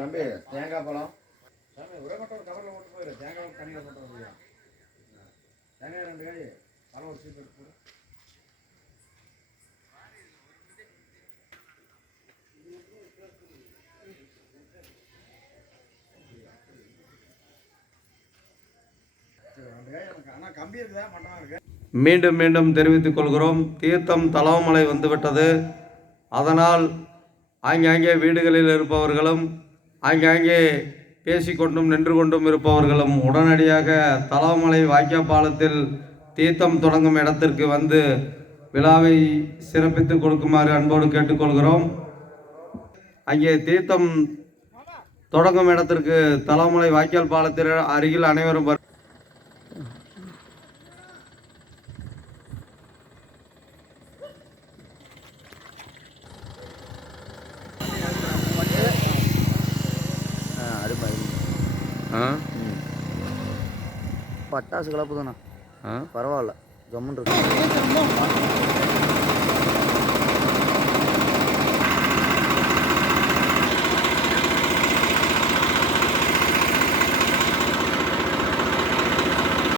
தம்பி தேங்காய் பழம் சாமி ஒரே மட்டும் ஒரு கவரில் போட்டு போயிரு. தேங்காய் தண்ணியில் போட்டு வந்துடும். தேங்காய் 2 காய் பழம் ஒரு சீட்டு எடுத்து போடு. ஆனால் கம்பி இருக்குதா மட்டமாக இருக்கு. மீண்டும் மீண்டும் தெரிவித்துக் கொள்கிறோம், தீர்த்தம் தலவமலை வந்துவிட்டது. அதனால் ஆங்காங்கே வீடுகளில் இருப்பவர்களும் ஆங்காங்கே பேசிக்கொண்டும் நின்று கொண்டும் இருப்பவர்களும் உடனடியாக தலவமலை வாய்க்காப்பாலத்தில் தீர்த்தம் தொடங்கும் இடத்திற்கு வந்து விழாவை சிறப்பித்து கொடுக்குமாறு அன்போடு கேட்டுக்கொள்கிறோம். அங்கே தீர்த்தம் தொடங்கும் இடத்திற்கு தலவமலை வாய்க்கால் பாலத்தில் அருகில் அனைவரும் பட்டாசு கலப்பு தானே பரவாயில்ல கம்முன்னு இருக்கு.